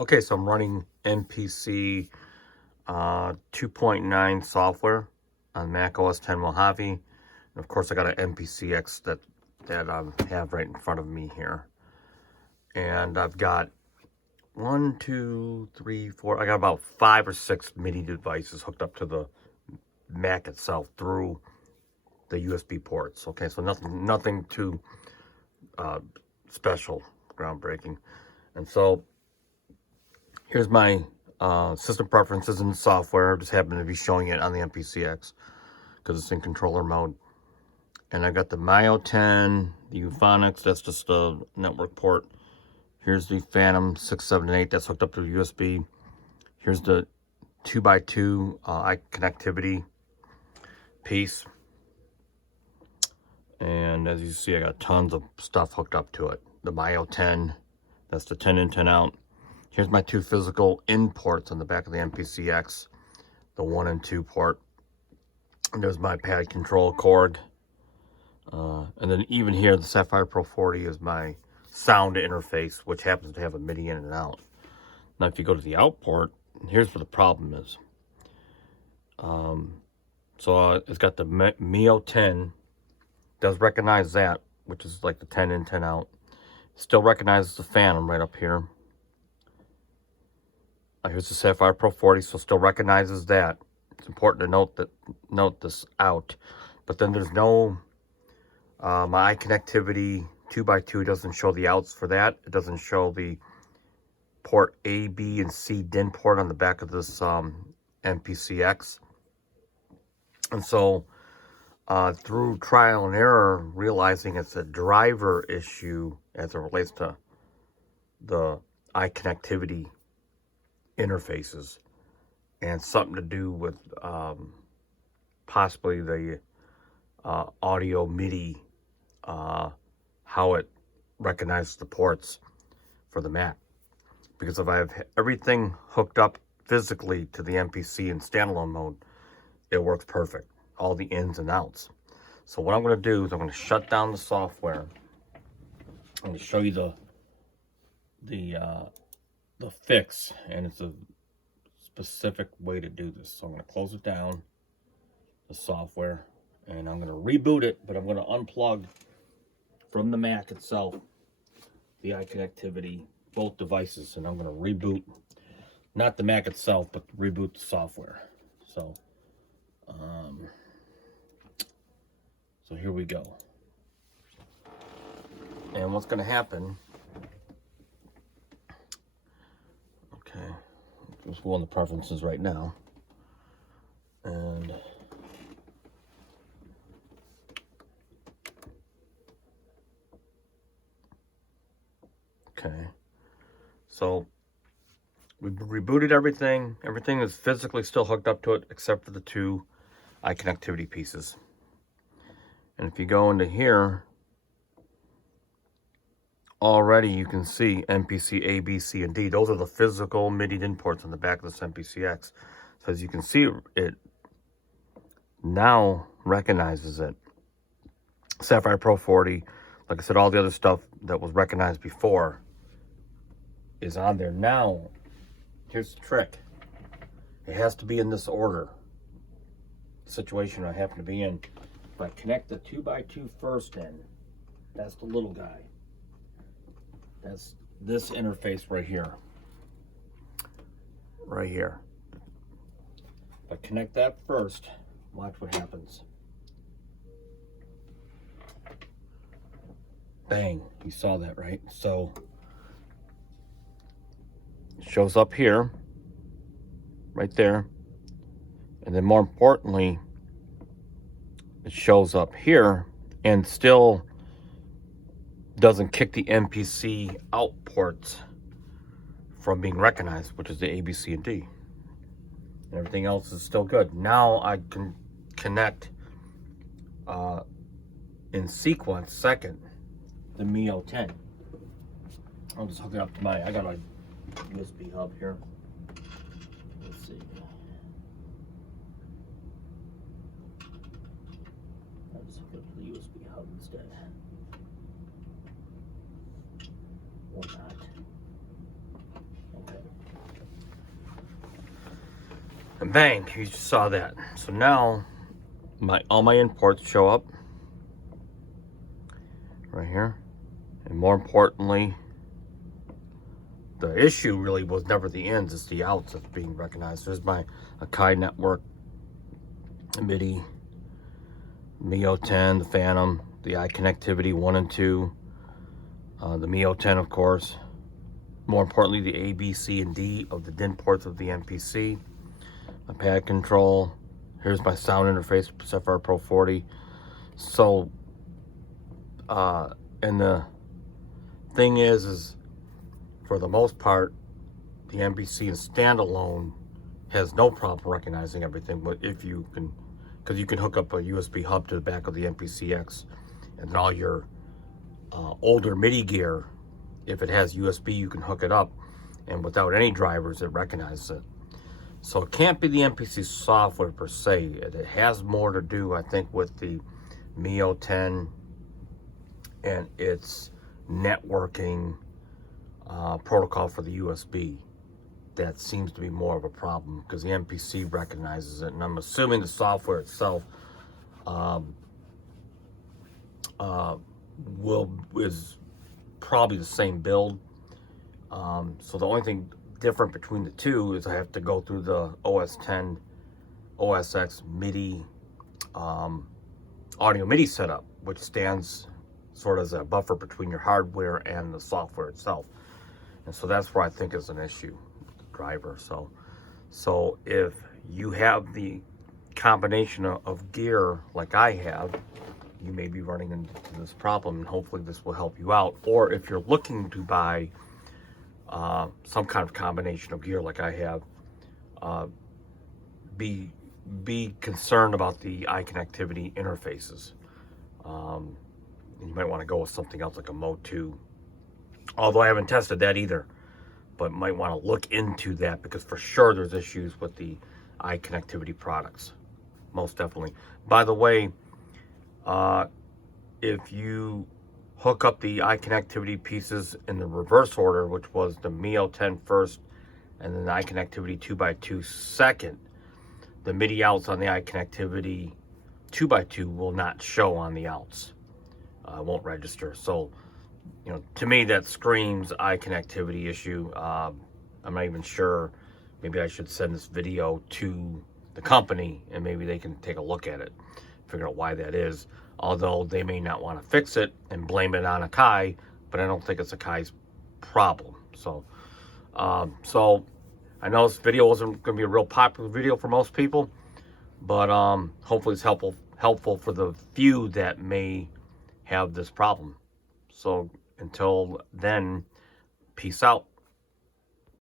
Okay, so I'm running MPC 2.9 software on Mac OS 10 Mojave. And of course, I got an MPCX that I have right in front of me here. And I've got 1, 2, 3, 4. I got about 5 or 6 MIDI devices hooked up to the Mac itself through the USB ports. Okay, so nothing too special, groundbreaking. And so here's my system preferences in the software. I just happen to be showing it on the MPCX because it's in controller mode. And I got the Myo 10, the Euphonics, that's just a network port. Here's the Phantom 6, 7, and 8, that's hooked up to the USB. Here's the 2x2 Iconnectivity piece. And as you see, I got tons of stuff hooked up to it. The Myo 10, that's the 10 in, 10 out. Here's my 2 physical in ports on the back of the MPCX, the 1 and 2 port. And there's my pad control cord. And then even here, the Sapphire Pro 40 is my sound interface, which happens to have a MIDI in and out. Now, if you go to the out port, here's where the problem is. It's got the Mio 10, does recognize that, which is like the 10 in, 10 out. Still recognizes the Phantom right up here. Here's the Sapphire Pro 40, so still recognizes that. It's important to note this out. But then there's no my Iconnectivity 2x2 doesn't show the outs for that. It doesn't show the port A, B, and C DIN port on the back of this MPCX. And so through trial and error, realizing it's a driver issue as it relates to the Iconnectivity interfaces and something to do with possibly the audio MIDI, how it recognizes the ports for the Mac. Because if I have everything hooked up physically to the MPC in standalone mode, it works perfect. All the ins and outs. So what I'm going to do is I'm going to shut down the software. I'm going to show you the fix, and it's a specific way to do this. So I'm going to close it down, the software, and I'm going to reboot it, but I'm going to unplug from the Mac itself the Iconnectivity, both devices, and I'm going to reboot, not the Mac itself, but reboot the software. So here we go. And what's going to happen, okay, let's go on the preferences right now. And okay, so we rebooted everything. Everything is physically still hooked up to it except for the 2 Iconnectivity pieces. And if you go into here, already you can see MPC A, B, C, and D. Those are the physical MIDI in ports on the back of this MPCX. So as you can see, it now recognizes it. Sapphire Pro 40, like I said, all the other stuff that was recognized before is on there. Now, here's the trick. It has to be in this order. The situation I happen to be in. If I connect the 2x2 first in, that's the little guy. That's this interface right here. Right here. If I connect that first, watch what happens. Bang, you saw that, right? So it shows up here, right there. And then more importantly, it shows up here and still doesn't kick the MPC out ports from being recognized, which is the A, B, C, and D. And everything else is still good. Now I can connect in sequence second the Mio 10. I'll just hook it up to I got a USB hub here. Let's see. I'll just hook it up to the USB hub instead. Or not. Okay. And bang, you just saw that. So now all my imports show up right here. And more importantly, the issue really was never the ins, it's the outs that's being recognized. There's my Akai network, MIDI, Mio 10, the Phantom, the Iconnectivity 1 and 2, the Mio 10, of course. More importantly, the A, B, C, and D of the DIN ports of the MPC. My pad control. Here's my sound interface, Sapphire Pro 40. So, and the thing is for the most part, the MPC in standalone has no problem recognizing everything. But if you can, because you can hook up a USB hub to the back of the MPCX, and then all your older MIDI gear, if it has USB, you can hook it up, and without any drivers, it recognizes it. So it can't be the MPC software per se. It has more to do, I think, with the Mio 10 and its networking protocol for the USB. That seems to be more of a problem because the MPC recognizes it, and I'm assuming the software itself is probably the same build. So the only thing different between the two is I have to go through the OS 10 OSX MIDI audio MIDI setup, which stands sort of as a buffer between your hardware and the software itself. And so that's where I think is an issue with the driver. So if you have the combination of gear like I have, you may be running into this problem, and hopefully this will help you out. Or if you're looking to buy some kind of combination of gear like I have, be concerned about the Iconnectivity interfaces. You might want to go with something else like a Mode 2, although I haven't tested that either, but might want to look into that, because for sure there's issues with the Iconnectivity products, most definitely. By the way, if you hook up the Iconnectivity pieces in the reverse order, which was the Mio 10 first and then the Iconnectivity 2x2 second, the MIDI outs on the Iconnectivity 2x2 will not show on the outs. Won't register. So, you know, to me that screams Iconnectivity issue. I'm not even sure. Maybe I should send this video to the company and maybe they can take a look at it, figure out why that is. Although they may not want to fix it and blame it on Akai, but I don't think it's Akai's problem. So I know this video wasn't going to be a real popular video for most people, but hopefully it's helpful for the few that may have this problem. So until then, peace out.